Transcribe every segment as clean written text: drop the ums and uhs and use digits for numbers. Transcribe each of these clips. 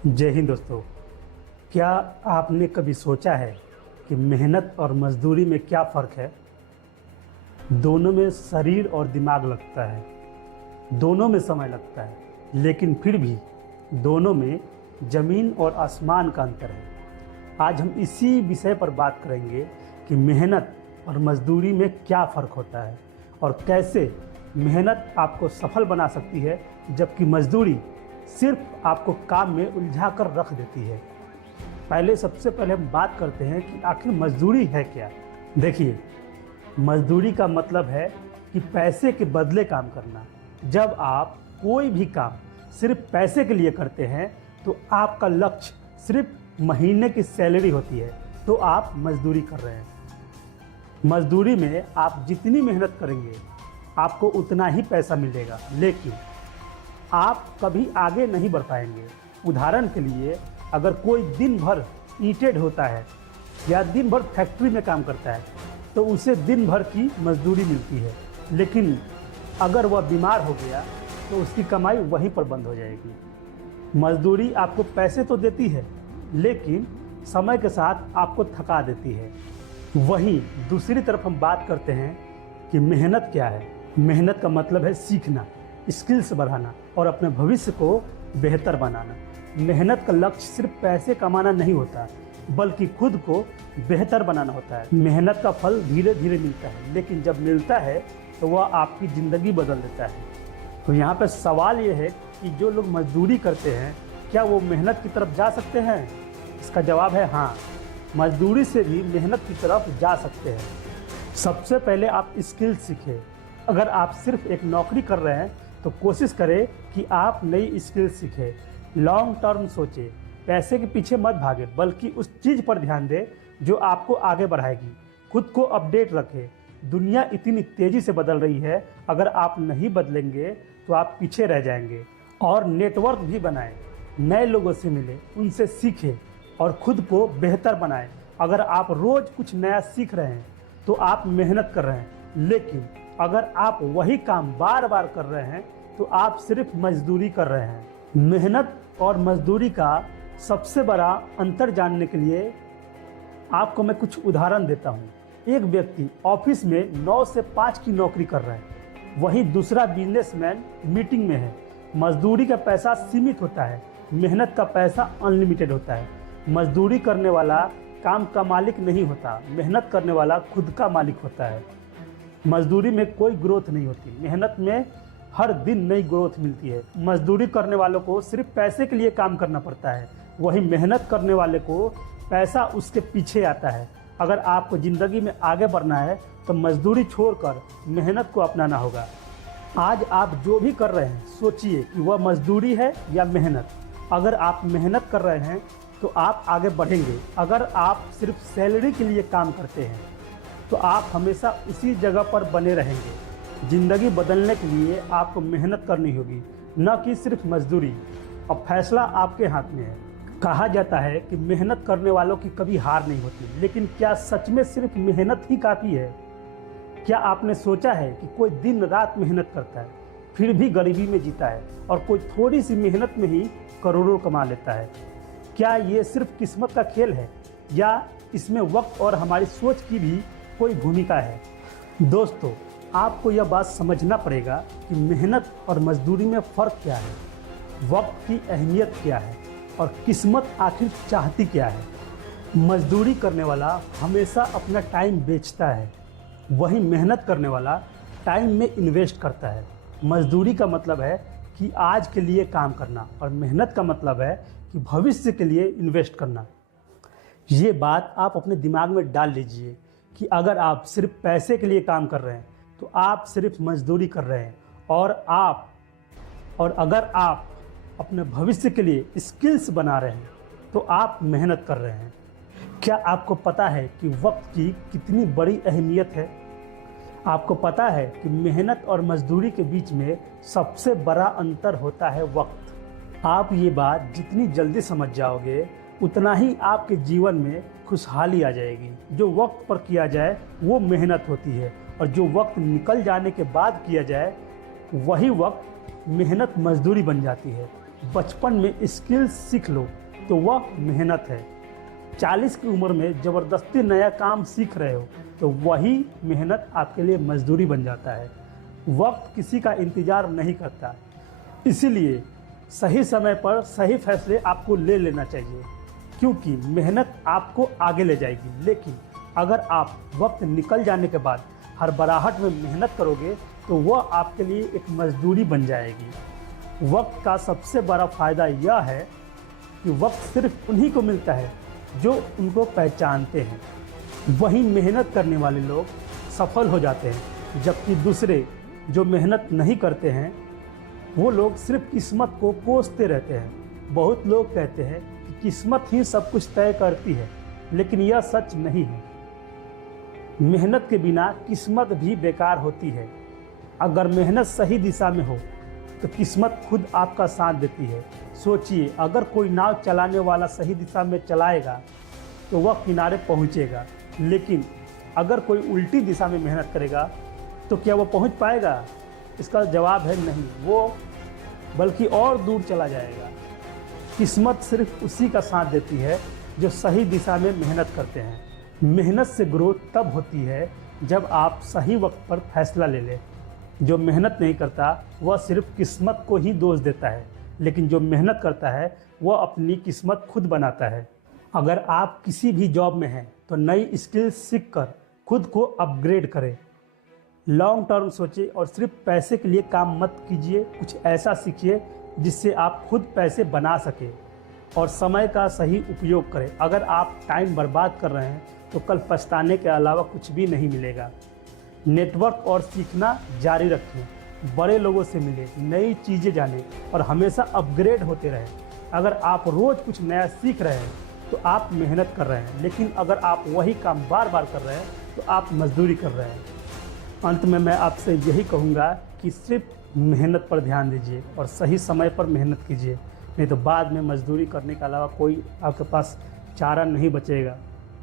जय हिंद दोस्तों। क्या आपने कभी सोचा है कि मेहनत और मजदूरी में क्या फ़र्क है? दोनों में शरीर और दिमाग लगता है, दोनों में समय लगता है, लेकिन फिर भी दोनों में ज़मीन और आसमान का अंतर है। आज हम इसी विषय पर बात करेंगे कि मेहनत और मजदूरी में क्या फ़र्क होता है और कैसे मेहनत आपको सफल बना सकती है, जबकि मजदूरी सिर्फ आपको काम में उलझा कर रख देती है। सबसे पहले हम बात करते हैं कि आखिर मजदूरी है क्या। देखिए, मजदूरी का मतलब है कि पैसे के बदले काम करना। जब आप कोई भी काम सिर्फ पैसे के लिए करते हैं तो आपका लक्ष्य सिर्फ महीने की सैलरी होती है, तो आप मजदूरी कर रहे हैं। मजदूरी में आप जितनी मेहनत करेंगे आपको उतना ही पैसा मिलेगा, लेकिन आप कभी आगे नहीं बढ़ पाएंगे। उदाहरण के लिए, अगर कोई दिन भर ईंटें ढोता है या दिन भर फैक्ट्री में काम करता है तो उसे दिन भर की मजदूरी मिलती है, लेकिन अगर वह बीमार हो गया तो उसकी कमाई वहीं पर बंद हो जाएगी। मजदूरी आपको पैसे तो देती है, लेकिन समय के साथ आपको थका देती है। वहीं दूसरी तरफ हम बात करते हैं कि मेहनत क्या है। मेहनत का मतलब है सीखना, स्किल्स बढ़ाना और अपने भविष्य को बेहतर बनाना। मेहनत का लक्ष्य सिर्फ पैसे कमाना नहीं होता, बल्कि खुद को बेहतर बनाना होता है। मेहनत का फल धीरे धीरे मिलता है, लेकिन जब मिलता है तो वह आपकी ज़िंदगी बदल देता है। तो यहाँ पर सवाल ये है कि जो लोग मजदूरी करते हैं, क्या वो मेहनत की तरफ जा सकते हैं? इसका जवाब है हाँ, मजदूरी से भी मेहनत की तरफ जा सकते हैं। सबसे पहले आप स्किल सीखें। अगर आप सिर्फ एक नौकरी कर रहे हैं तो कोशिश करें कि आप नई स्किल सीखें। लॉन्ग टर्म सोचें, पैसे के पीछे मत भागें, बल्कि उस चीज़ पर ध्यान दें जो आपको आगे बढ़ाएगी। खुद को अपडेट रखें। दुनिया इतनी तेज़ी से बदल रही है, अगर आप नहीं बदलेंगे तो आप पीछे रह जाएंगे। और नेटवर्क भी बनाएं, नए लोगों से मिलें, उनसे सीखें और खुद को बेहतर बनाएं। अगर आप रोज़ कुछ नया सीख रहे हैं तो आप मेहनत कर रहे हैं, लेकिन अगर आप वही काम बार बार कर रहे हैं तो आप सिर्फ मजदूरी कर रहे हैं। मेहनत और मजदूरी का सबसे बड़ा अंतर जानने के लिए आपको मैं कुछ उदाहरण देता हूँ। एक व्यक्ति ऑफिस में 9 से 5 की नौकरी कर रहा है, वहीं दूसरा बिजनेसमैन मीटिंग में है। मजदूरी का पैसा सीमित होता है, मेहनत का पैसा अनलिमिटेड होता है। मजदूरी करने वाला काम का मालिक नहीं होता, मेहनत करने वाला खुद का मालिक होता है। मजदूरी में कोई ग्रोथ नहीं होती, मेहनत में हर दिन नई ग्रोथ मिलती है। मजदूरी करने वालों को सिर्फ पैसे के लिए काम करना पड़ता है, वहीं मेहनत करने वाले को पैसा उसके पीछे आता है। अगर आपको ज़िंदगी में आगे बढ़ना है तो मजदूरी छोड़कर मेहनत को अपनाना होगा। आज आप जो भी कर रहे हैं, सोचिए कि वह मजदूरी है या मेहनत। अगर आप मेहनत कर रहे हैं तो आप आगे बढ़ेंगे। अगर आप सिर्फ सैलरी के लिए काम करते हैं तो आप हमेशा उसी जगह पर बने रहेंगे। ज़िंदगी बदलने के लिए आपको मेहनत करनी होगी, न कि सिर्फ मजदूरी। अब फैसला आपके हाथ में है। कहा जाता है कि मेहनत करने वालों की कभी हार नहीं होती, लेकिन क्या सच में सिर्फ मेहनत ही काफ़ी है? क्या आपने सोचा है कि कोई दिन रात मेहनत करता है फिर भी गरीबी में जीता है, और कोई थोड़ी सी मेहनत में ही करोड़ों कमा लेता है? क्या ये सिर्फ किस्मत का खेल है, या इसमें वक्त और हमारी सोच की भी कोई भूमिका है? दोस्तों, आपको यह बात समझना पड़ेगा कि मेहनत और मजदूरी में फ़र्क क्या है, वक्त की अहमियत क्या है और किस्मत आखिर चाहती क्या है। मजदूरी करने वाला हमेशा अपना टाइम बेचता है, वहीं मेहनत करने वाला टाइम में इन्वेस्ट करता है। मजदूरी का मतलब है कि आज के लिए काम करना, और मेहनत का मतलब है कि भविष्य के लिए इन्वेस्ट करना। ये बात आप अपने दिमाग में डाल लीजिए कि अगर आप सिर्फ पैसे के लिए काम कर रहे हैं तो आप सिर्फ मजदूरी कर रहे हैं, और अगर आप अपने भविष्य के लिए स्किल्स बना रहे हैं तो आप मेहनत कर रहे हैं। क्या आपको पता है कि वक्त की कितनी बड़ी अहमियत है? आपको पता है कि मेहनत और मजदूरी के बीच में सबसे बड़ा अंतर होता है वक्त। आप ये बात जितनी जल्दी समझ जाओगे उतना ही आपके जीवन में खुशहाली आ जाएगी। जो वक्त पर किया जाए वो मेहनत होती है, और जो वक्त निकल जाने के बाद किया जाए वही वक्त मेहनत मजदूरी बन जाती है। बचपन में स्किल सीख लो तो वह मेहनत है। 40 की उम्र में ज़बरदस्ती नया काम सीख रहे हो तो वही मेहनत आपके लिए मजदूरी बन जाता है। वक्त किसी का इंतज़ार नहीं करता, इसीलिए सही समय पर सही फैसले आपको ले लेना चाहिए, क्योंकि मेहनत आपको आगे ले जाएगी। लेकिन अगर आप वक्त निकल जाने के बाद हड़बड़ाहट में मेहनत करोगे तो वह आपके लिए एक मजदूरी बन जाएगी। वक्त का सबसे बड़ा फ़ायदा यह है कि वक्त सिर्फ उन्हीं को मिलता है जो उनको पहचानते हैं। वहीं मेहनत करने वाले लोग सफल हो जाते हैं, जबकि दूसरे जो मेहनत नहीं करते हैं वो लोग सिर्फ किस्मत को कोसते रहते हैं। बहुत लोग कहते हैं कि किस्मत ही सब कुछ तय करती है, लेकिन यह सच नहीं है। मेहनत के बिना किस्मत भी बेकार होती है। अगर मेहनत सही दिशा में हो तो किस्मत खुद आपका साथ देती है। सोचिए, अगर कोई नाव चलाने वाला सही दिशा में चलाएगा तो वह किनारे पहुंचेगा, लेकिन अगर कोई उल्टी दिशा में मेहनत करेगा तो क्या वह पहुंच पाएगा? इसका जवाब है नहीं, वो बल्कि और दूर चला जाएगा। किस्मत सिर्फ उसी का साथ देती है जो सही दिशा में मेहनत करते हैं। मेहनत से ग्रोथ तब होती है जब आप सही वक्त पर फैसला ले लें। जो मेहनत नहीं करता वह सिर्फ किस्मत को ही दोष देता है, लेकिन जो मेहनत करता है वह अपनी किस्मत खुद बनाता है। अगर आप किसी भी जॉब में हैं तो नई स्किल सीख कर खुद को अपग्रेड करें। लॉन्ग टर्म सोचिए और सिर्फ पैसे के लिए काम मत कीजिए। कुछ ऐसा सीखिए जिससे आप खुद पैसे बना सकें और समय का सही उपयोग करें। अगर आप टाइम बर्बाद कर रहे हैं तो कल पछताने के अलावा कुछ भी नहीं मिलेगा। नेटवर्क और सीखना जारी रखें, बड़े लोगों से मिलें, नई चीज़ें जानें और हमेशा अपग्रेड होते रहें। अगर आप रोज़ कुछ नया सीख रहे हैं तो आप मेहनत कर रहे हैं, लेकिन अगर आप वही काम बार बार कर रहे हैं तो आप मजदूरी कर रहे हैं। अंत में मैं आपसे यही कहूँगा कि सिर्फ मेहनत पर ध्यान दीजिए और सही समय पर मेहनत कीजिए, नहीं तो बाद में मजदूरी करने के अलावा कोई आपके पास चारा नहीं बचेगा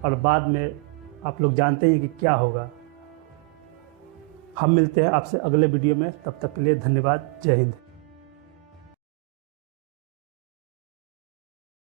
और बाद में आप लोग जानते हैं कि क्या होगा। हम मिलते हैं आपसे अगले वीडियो में, तब तक के लिए धन्यवाद। जय हिंद।